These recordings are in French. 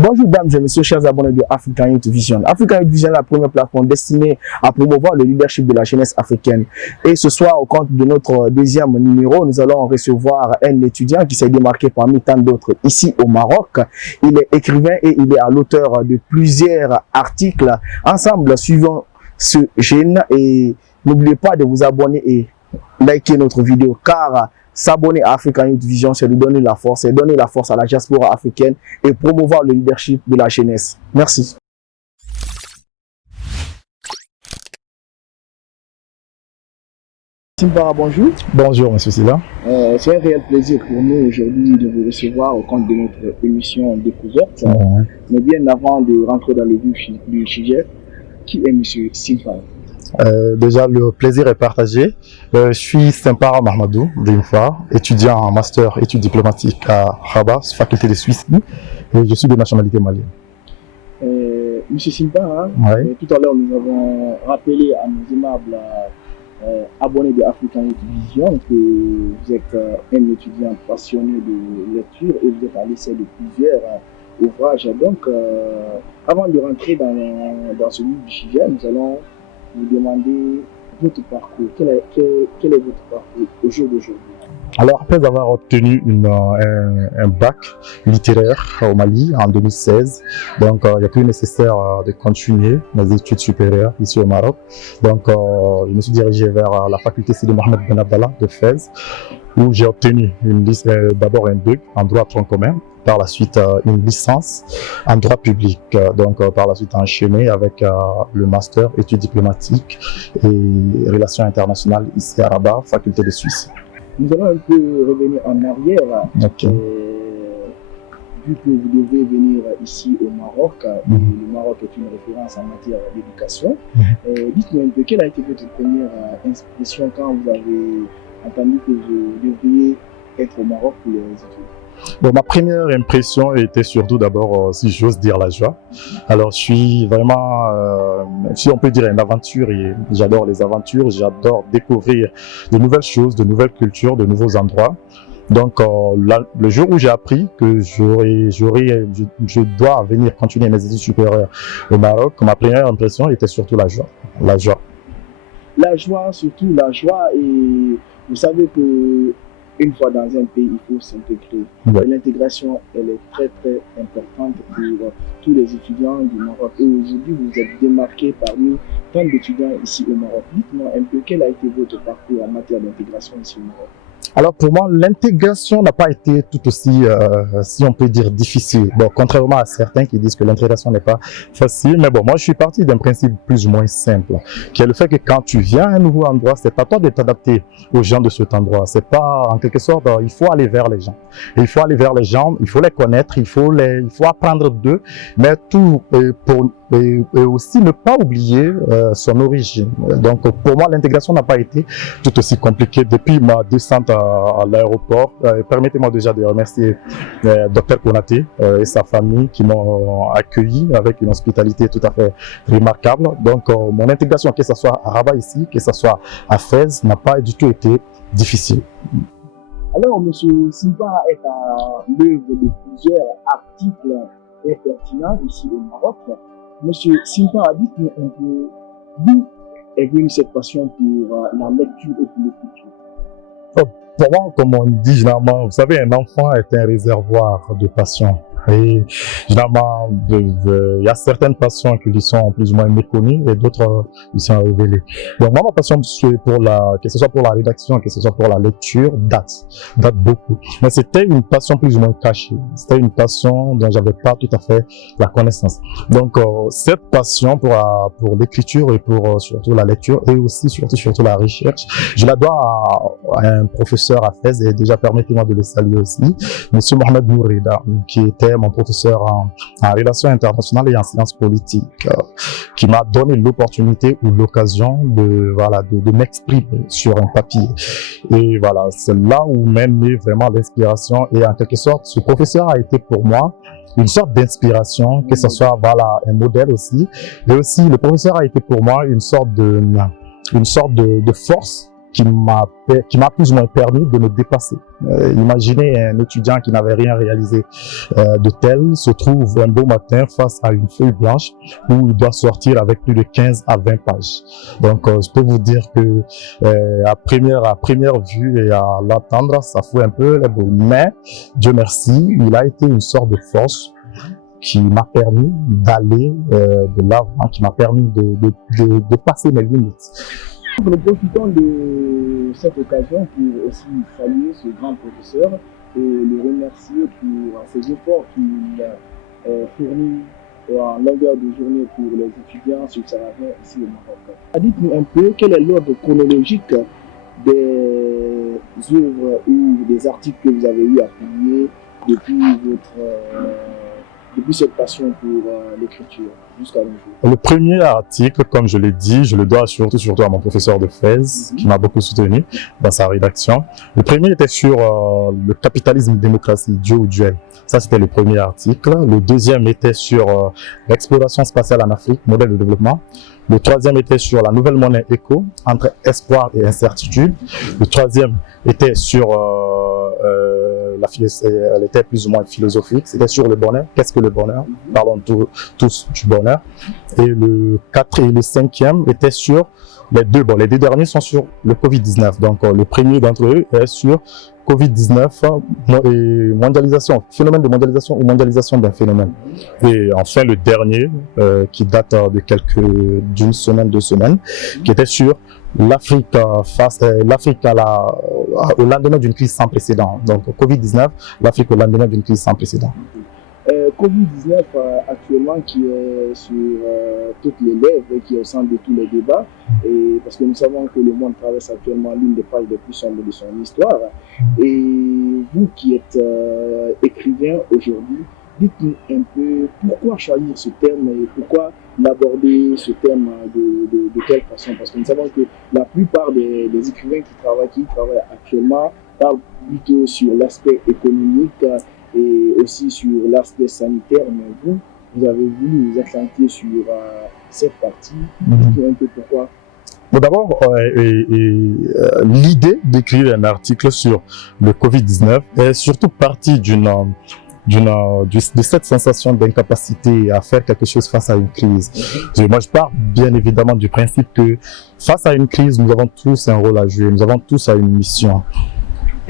Bonjour dames et messieurs, chers abonnés de African Youth Vision. African Youth Vision est la première plateforme destinée à promouvoir le leadership de la jeunesse africaine. Et ce soir, au compte de notre deuxième numéro, nous allons recevoir un étudiant qui s'est démarqué parmi tant d'autres ici au Maroc. Il est écrivain et il est à l'auteur de plusieurs articles. Ensemble, suivons ce jeune et n'oubliez pas de vous abonner et liker notre vidéo car s'abonner à African Youth Vision, c'est lui donner la force, c'est donner la force à la diaspora africaine et promouvoir le leadership de la jeunesse. Merci. Simpara, bonjour. Bonjour, monsieur Silla. C'est un réel plaisir pour nous aujourd'hui de vous recevoir au compte de notre émission Découverte. Mais bien avant de rentrer dans le vif du sujet, qui est monsieur Simpara? Déjà, le plaisir est partagé. Je suis Simpara Mahmadou, d'Infa, étudiant en master études diplomatiques à Rabat, faculté de Suisse, et je suis de nationalité malienne. Monsieur Simpara, tout à l'heure nous avons rappelé à nos aimables abonnés de African Youth Vision que vous êtes un étudiant passionné de lecture et vous êtes à l'essai de plusieurs ouvrages. Donc, avant de rentrer dans ce livre du sujet, nous allons vous demander votre parcours. Quel est votre parcours au jour d'aujourd'hui? Alors, après avoir obtenu un bac littéraire au Mali en 2016, donc il a plus nécessaire de continuer mes études supérieures ici au Maroc. Donc, je me suis dirigé vers la faculté Sidi Mohamed Ben Abdallah de Fès, où j'ai obtenu d'abord un DEUG en droit tronc commun, par la suite une licence en droit public, donc par la suite enchaîné avec le master études diplomatiques et relations internationales ici à Rabat, faculté de Suisse. Nous allons un peu revenir en arrière. Okay. Vu que vous devez venir ici au Maroc, le Maroc est une référence en matière d'éducation, dites-nous un peu, quelle a été votre première impression quand vous avez entendu que vous devriez être au Maroc pour les études? Bon, ma première impression était surtout d'abord, si j'ose dire, la joie. Alors, je suis vraiment, si on peut dire, un aventurier. J'adore les aventures, j'adore découvrir de nouvelles choses, de nouvelles cultures, de nouveaux endroits. Donc, le jour où j'ai appris que je dois venir continuer mes études supérieures au Maroc, ma première impression était surtout la joie. La joie. La joie, surtout la joie, et vous savez que une fois dans un pays, il faut s'intégrer. L'intégration, elle est très très importante pour tous les étudiants du Maroc. Et aujourd'hui, vous êtes démarqué parmi tant d'étudiants ici au Maroc. Dites-moi un peu, quel a été votre parcours en matière d'intégration ici au Maroc? Alors pour moi, l'intégration n'a pas été tout aussi, si on peut dire, difficile. Bon, contrairement à certains qui disent que l'intégration n'est pas facile, mais bon, moi je suis parti d'un principe plus ou moins simple, qui est le fait que quand tu viens à un nouveau endroit, c'est à toi de t'adapter aux gens de cet endroit. C'est pas, en quelque sorte, il faut aller vers les gens. Et il faut aller vers les gens, il faut les connaître, il faut apprendre d'eux, mais tout et aussi ne pas oublier son origine. Donc pour moi, l'intégration n'a pas été tout aussi compliquée depuis ma descente à l'aéroport. Permettez-moi déjà de remercier Dr Konaté et sa famille qui m'ont accueilli avec une hospitalité tout à fait remarquable. Donc mon intégration, que ce soit à Rabat ici, que ce soit à Fès, n'a pas du tout été difficile. Alors, M. Simpara est à l'œuvre de plusieurs articles très pertinents ici au Maroc. M. Simpara, dites-nous un peu d'où est venue cette passion pour la lecture et pour l'écriture? Pour moi, comme on dit généralement, vous savez, un enfant est un réservoir de passion. Et généralement, il y a certaines passions qui lui sont plus ou moins méconnues et d'autres lui sont révélées. Donc moi, ma passion, que ce soit pour la rédaction, que ce soit pour la lecture, date beaucoup. Mais c'était une passion plus ou moins cachée. C'était une passion dont j'avais pas tout à fait la connaissance. Donc cette passion pour l'écriture et pour surtout la lecture et aussi surtout la recherche, je la dois à un professeur à Fès, et déjà permettez-moi de le saluer aussi, Monsieur Mohamed Mourida, qui était mon professeur en relations internationales et en sciences politiques, qui m'a donné l'opportunité ou l'occasion de m'exprimer sur un papier. Et voilà, c'est là où même est vraiment l'inspiration, et en quelque sorte, ce professeur a été pour moi une sorte d'inspiration, que ce soit un modèle aussi, et aussi le professeur a été pour moi une sorte de force qui m'a plus ou moins permis de me dépasser. Imaginez un étudiant qui n'avait rien réalisé de tel se trouve un beau matin face à une feuille blanche où il doit sortir avec plus de 15 à 20 pages. Donc je peux vous dire que à première vue et à l'entendre, ça fout un peu les boules. Mais Dieu merci, il a été une sorte de force qui m'a permis d'aller de l'avant, qui m'a permis de passer mes limites. Nous profitons de cette occasion pour aussi saluer ce grand professeur et le remercier pour ses efforts qu'il fournit en longueur de journée pour les étudiants subsahariens ici au Maroc. Dites-nous un peu quel est l'ordre chronologique des œuvres ou des articles que vous avez eu à publier depuis cette passion pour l'écriture jusqu'à nos jours. Le premier article, comme je l'ai dit, je le dois surtout à mon professeur de Fès, qui m'a beaucoup soutenu dans sa rédaction. Le premier était sur le capitalisme démocratie, Dieu ou duel. Ça, c'était le premier article. Le deuxième était sur l'exploration spatiale en Afrique, modèle de développement. Le troisième était sur la nouvelle monnaie éco, entre espoir et incertitude. Le troisième était sur elle était plus ou moins philosophique, c'était sur le bonheur. Qu'est-ce que le bonheur? Parlons tous du bonheur. Et le 4 et le 5e étaient sur les deux. Bon, les deux derniers sont sur le Covid-19. Donc, le premier d'entre eux est sur Covid-19 et mondialisation, phénomène de mondialisation ou mondialisation d'un phénomène. Et enfin, le dernier, qui date d'une semaine, 2 semaines, qui était sur l'Afrique au lendemain d'une crise sans précédent. Donc, Covid-19, l'Afrique au lendemain d'une crise sans précédent. Covid-19 actuellement qui est sur toutes les lèvres et qui est au centre de tous les débats, et parce que nous savons que le monde traverse actuellement l'une des pages les plus sombres de son histoire. Et vous qui êtes écrivain aujourd'hui, dites-nous un peu pourquoi choisir ce thème et pourquoi l'aborder ce thème de quelle façon, parce que nous savons que la plupart des écrivains qui travaillent actuellement parlent plutôt sur l'aspect économique et aussi sur l'aspect sanitaire, mais vous avez voulu vous accentuer sur cette partie. Dites-nous un peu pourquoi. Bon, d'abord, l'idée d'écrire un article sur le Covid-19 est surtout partie de cette sensation d'incapacité à faire quelque chose face à une crise. Moi, je pars bien évidemment du principe que face à une crise, nous avons tous un rôle à jouer, nous avons tous une mission.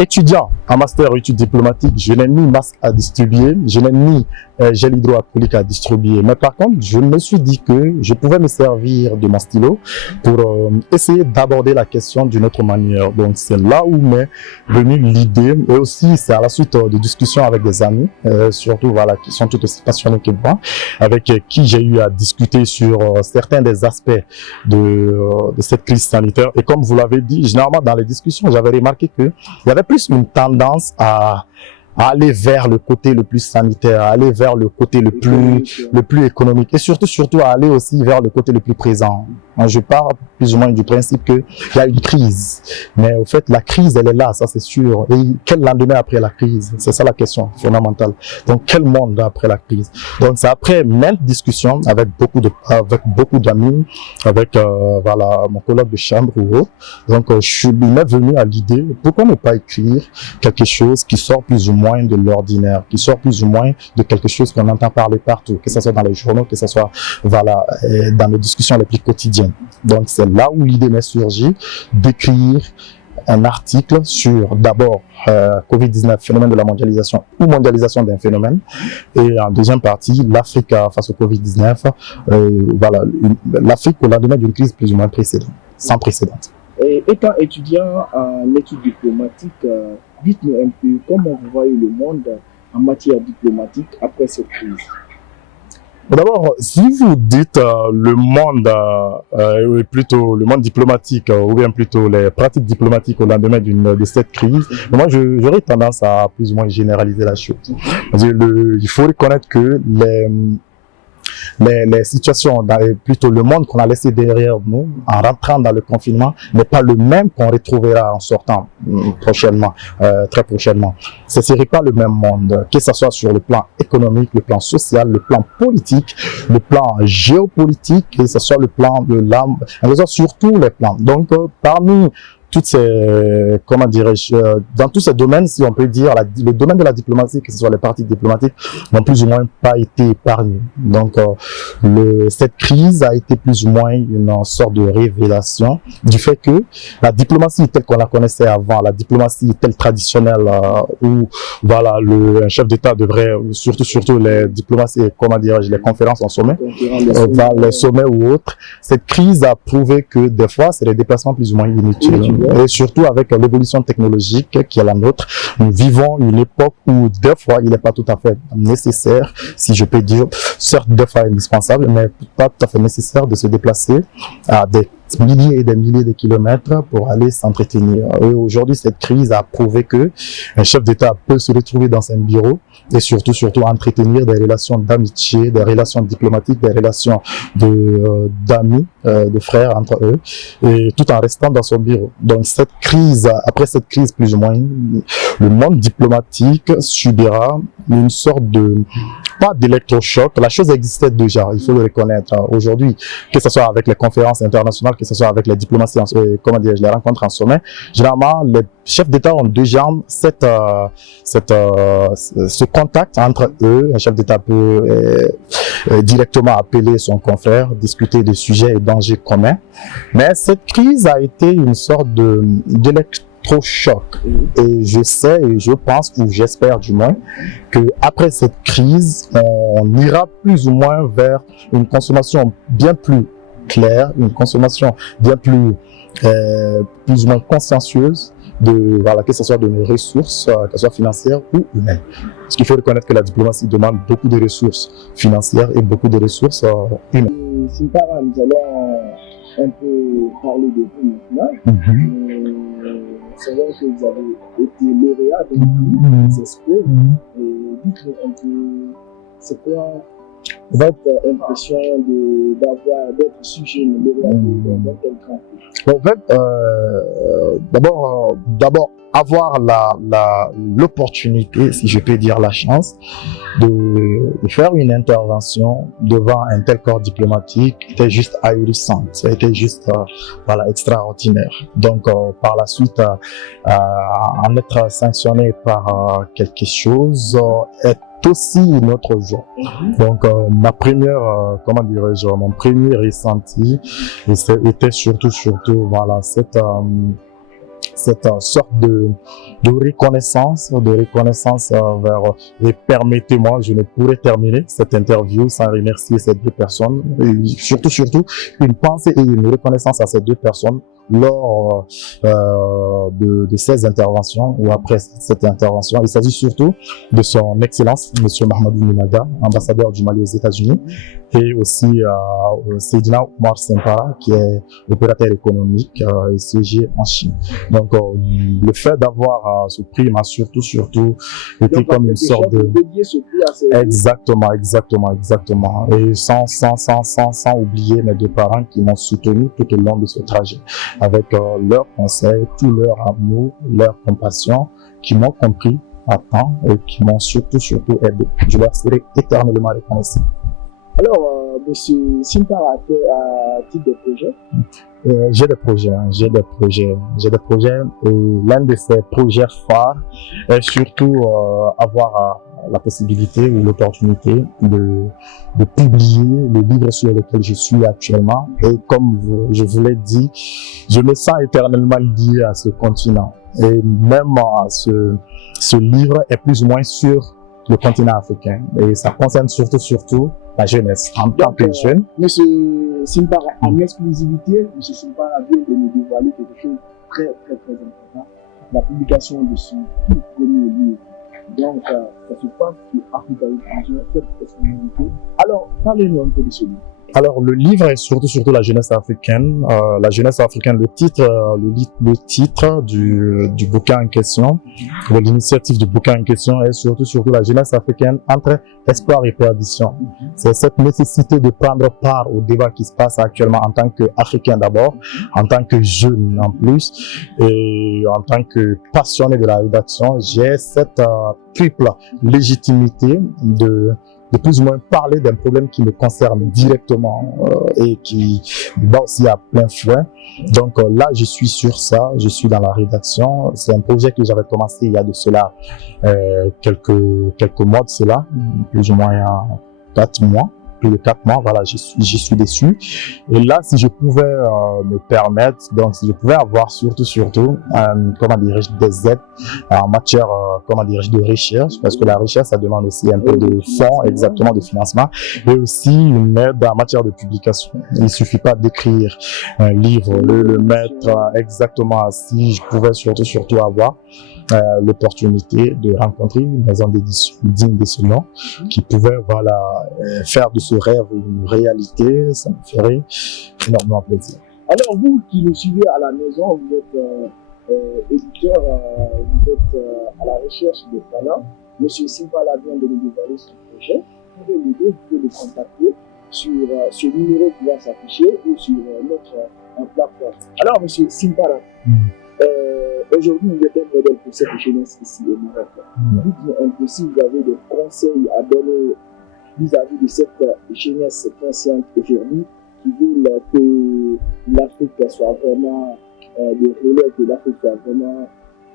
Étudiant en master études diplomatiques, je n'ai ni masque à distribuer, je n'ai ni gel hydroalcoolique à distribuer. Mais par contre, je me suis dit que je pouvais me servir de mon stylo pour essayer d'aborder la question d'une autre manière. Donc, c'est là où m'est venue l'idée. Et aussi, c'est à la suite de discussions avec des amis, surtout voilà, qui sont tout aussi passionnés que moi, avec qui j'ai eu à discuter sur certains des aspects de cette crise sanitaire. Et comme vous l'avez dit, généralement dans les discussions, j'avais remarqué qu'il y avait plus une tendance à aller vers le côté le plus sanitaire, à aller vers le côté le plus économique et surtout à aller aussi vers le côté le plus présent. Moi, je pars plus ou moins du principe qu'il y a une crise, mais au fait la crise elle est là, ça c'est sûr. Et quel lendemain après la crise? C'est ça la question fondamentale. Donc quel monde après la crise? Donc c'est après maintes discussions avec beaucoup d'amis, avec voilà mon collègue de chambre ou autre. Donc je m'est venu à l'idée pourquoi ne pas écrire quelque chose qui sort plus ou moins de l'ordinaire, qui sort plus ou moins de quelque chose qu'on entend parler partout, que ce soit dans les journaux, que ce soit voilà, dans les discussions les plus quotidiennes. Donc c'est là où l'idée m'est surgie d'écrire un article sur d'abord Covid-19, phénomène de la mondialisation ou mondialisation d'un phénomène, et en deuxième partie l'Afrique face au Covid-19, voilà, l'Afrique au lendemain d'une crise plus ou moins sans précédent. Et étant étudiant en études diplomatiques, dites-nous un peu comment vous voyez le monde en matière diplomatique après cette crise. D'abord, si vous dites le monde, plutôt le monde diplomatique, ou bien plutôt les pratiques diplomatiques au lendemain de cette crise, moi j'aurais tendance à plus ou moins généraliser la chose. Il faut reconnaître que les situations, plutôt le monde qu'on a laissé derrière nous en rentrant dans le confinement n'est pas le même qu'on retrouvera en sortant prochainement, très prochainement. Ce ne serait pas le même monde, que ce soit sur le plan économique, le plan social, le plan politique, le plan géopolitique, que ce soit le plan de l'âme, sur tous les plans. Donc parmi toutes ces, comment dirais-je, dans tous ces domaines, si on peut dire, le domaine de la diplomatie, que ce soit les partis diplomatiques, n'ont plus ou moins pas été épargnés. Donc, cette crise a été plus ou moins une sorte de révélation du fait que la diplomatie telle qu'on la connaissait avant, la diplomatie telle traditionnelle, où voilà, un chef d'État devrait, surtout les diplomaties, comment dirais-je, les conférences en sommet, les sommets ou autres, cette crise a prouvé que des fois, c'est des déplacements plus ou moins inutiles. Et surtout avec l'évolution technologique qui est la nôtre, nous vivons une époque où des fois, il n'est pas tout à fait nécessaire, si je peux dire, certes des fois indispensable, mais pas tout à fait nécessaire de se déplacer à des milliers et des milliers de kilomètres pour aller s'entretenir. Et aujourd'hui, cette crise a prouvé que un chef d'État peut se retrouver dans un bureau et surtout entretenir des relations d'amitié, des relations diplomatiques, des relations d'amis, de frères entre eux, et tout en restant dans son bureau. Donc cette crise, après cette crise plus ou moins, le monde diplomatique subira une sorte de, pas d'électrochoc. La chose existait déjà, il faut le reconnaître. Aujourd'hui, que ce soit avec les conférences internationales, que ce soit avec les diplomaties, les rencontres en sommet, généralement, les chefs d'État ont déjà ce contact entre eux. Un chef d'État peut directement appeler son confrère, discuter de sujets et dangers communs. Mais cette crise a été une sorte d'électrochoc. Et je sais, et je pense, ou j'espère du moins, qu'après cette crise, on ira plus ou moins vers une consommation bien plus claire, une consommation bien plus ou moins consciencieuse que ce soit de nos ressources, que ce soit financières ou humaines. Parce qu'il faut reconnaître que la diplomatie demande beaucoup de ressources financières et beaucoup de ressources humaines. Simpara, nous allons un peu parler de vous maintenant. Nous savons que vous avez été lauréat de CESCO. Dites-nous un peu, c'est quoi votre impression d'être sujet lauréat dans quel camp? En fait, d'abord avoir l'opportunité, si je peux dire la chance, de faire une intervention devant un tel corps diplomatique était juste ahurissant, ça a été juste extraordinaire. Donc par la suite, en être sanctionné par quelque chose est aussi une autre joie. Donc ma première, mon premier ressenti était surtout cette sorte de reconnaissance vers, et permettez-moi, je ne pourrais terminer cette interview sans remercier ces deux personnes, et surtout une pensée et une reconnaissance à ces deux personnes lors de ces interventions ou après cette intervention. Il s'agit surtout de son excellence, monsieur Mahamadou Minaga, ambassadeur du Mali aux États-Unis, et aussi Seydina Oumar Simpara, qui est opérateur économique et siégé en Chine. Donc le fait d'avoir ce prix m'a surtout été donc, comme une sorte de exactement, et sans oublier mes deux parents qui m'ont soutenu tout au long de ce trajet avec leurs conseils, tout leur amour, leur compassion, qui m'ont compris à temps et qui m'ont surtout aidé. Je leur serai éternellement reconnaissant. Alors, monsieur Simpara, à titre de projet? J'ai des projets et l'un de ces projets phares est surtout avoir la possibilité ou l'opportunité de publier le livre sur lequel je suis actuellement. Et comme je vous l'ai dit, je me sens éternellement lié à ce continent. Et même ce livre est plus ou moins sur le continent africain. Et ça concerne surtout la jeunesse. En tant que jeune. Monsieur Simpara, en exclusivité, monsieur Simpara vient de nous dévoiler quelque chose de très important. La publication de son tout premier livre. Donc, ça se passe sur Africa Vision, cette exclusivité. Alors, parlez-nous un peu de ce livre. Alors, le livre est surtout la jeunesse africaine. La jeunesse africaine, le titre du bouquin en question, de l'initiative du bouquin en question est surtout la jeunesse africaine entre espoir et perdition. C'est cette nécessité de prendre part au débat qui se passe actuellement en tant qu'Africain d'abord, en tant que jeune en plus, et en tant que passionné de la rédaction, j'ai cette triple légitimité de plus ou moins parler d'un problème qui me concerne directement et qui va aussi à plein fouet. Donc là, je suis sur ça, je suis dans la rédaction. C'est un projet que j'avais commencé il y a de cela quelques mois de cela, plus ou moins il y a 4 mois. Plus de 4 mois, voilà, j'y suis dessus. Et là, si je pouvais me permettre, donc si je pouvais avoir surtout, comment dirais-je, des aides en matière, comment dirais-je, de recherche, parce que la recherche, ça demande aussi un peu de fonds, exactement, de financement, et aussi une aide en matière de publication. Il suffit pas d'écrire un livre, le mettre exactement assis. Je pouvais surtout avoir l'opportunité de rencontrer une maison d'édition digne de ce nom qui pouvait faire de ce rêve une réalité. Ça me ferait énormément plaisir. Alors vous qui nous suivez à la maison, vous êtes éditeur, vous êtes à la recherche de talents. Monsieur Simpala vient de nous dévoiler son projet. Vous pouvez l'aider, vous pouvez le contacter sur ce numéro qui va s'afficher ou sur notre plateforme. Alors Monsieur Simpala, aujourd'hui, vous êtes un modèle pour cette jeunesse ici au Maroc. Dites-nous un peu si vous avez des conseils à donner vis-à-vis de cette jeunesse consciente aujourd'hui qui veut que l'Afrique soit vraiment le relais, que l'Afrique soit vraiment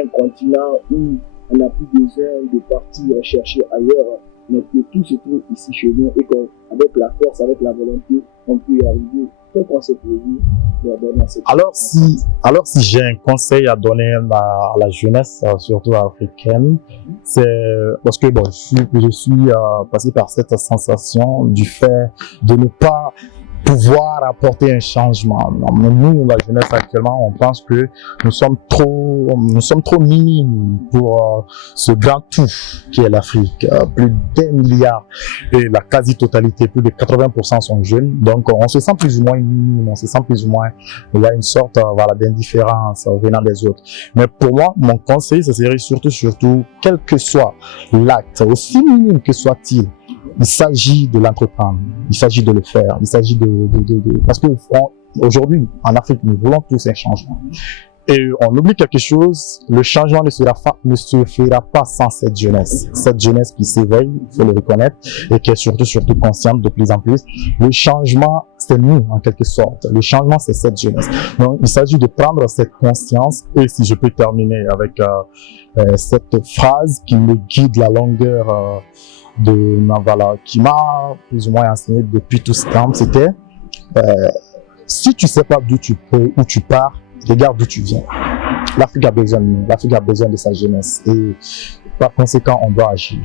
un continent où on n'a plus besoin de partir chercher ailleurs, mais que tout se trouve ici chez nous et qu'avec la force, avec la volonté, on peut y arriver. Quel conseil pour vous leur donner à cette jeunesse? Alors si j'ai un conseil à donner à la jeunesse, surtout africaine, c'est parce que bon, je suis passé par cette sensation du fait de ne pas pouvoir apporter un changement. Nous, la jeunesse actuellement, on pense que nous sommes trop minimes pour ce grand tout qui est l'Afrique. Plus d'1 milliard et la quasi-totalité, plus de 80% sont jeunes. Donc, on se sent plus ou moins minime, on se sent plus ou moins, il y a une sorte d'indifférence venant des autres. Mais pour moi, mon conseil, ce serait surtout, quel que soit l'acte, aussi minime que soit-il, il s'agit de l'entreprendre, il s'agit de le faire, il s'agit parce que aujourd'hui, en Afrique, nous voulons tous un changement. Et on oublie quelque chose, le changement ne se fera pas sans cette jeunesse qui s'éveille, il faut le reconnaître, et qui est surtout consciente de plus en plus. Le changement, c'est nous, en quelque sorte. Le changement, c'est cette jeunesse. Donc, il s'agit de prendre cette conscience, et si je peux terminer avec cette phrase qui me guide la longueur de Navala, qui m'a plus ou moins enseigné depuis tout ce temps, c'était si tu sais pas d'où tu pars, regarde d'où tu viens. L'Afrique a besoin de nous, l'Afrique a besoin de sa jeunesse et par conséquent on doit agir.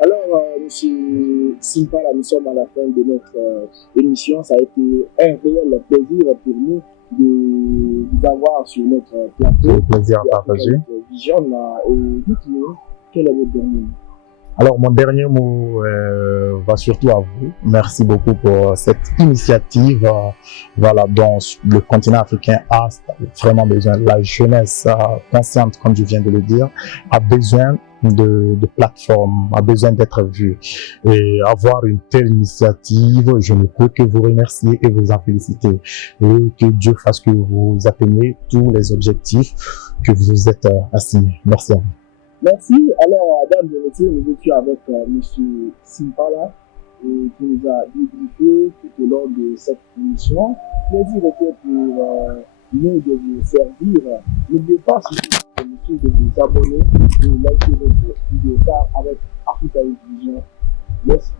Alors Monsieur Simpala, nous sommes à la fin de notre émission. Ça a été un réel plaisir pour nous de vous avoir sur notre plateau. Plaisir à partager. Vision, et dites-nous, quel est votre dernier mot? Alors, mon dernier mot va surtout à vous. Merci beaucoup pour cette initiative dont le continent africain a vraiment besoin. La jeunesse consciente, comme je viens de le dire, a besoin de plateformes, a besoin d'être vue. Et avoir une telle initiative, je ne peux que vous remercier et vous en féliciter. Et que Dieu fasse que vous atteigniez tous les objectifs que vous vous êtes assignés. Merci à vous. Merci. Alors, mesdames et messieurs, nous étions avec M. Simpala qui nous a débriefé tout au long de cette émission. Plaisir était pour nous de vous servir. N'oubliez pas, de vous abonner et liker notre vidéo car avec Africa Vision. Merci.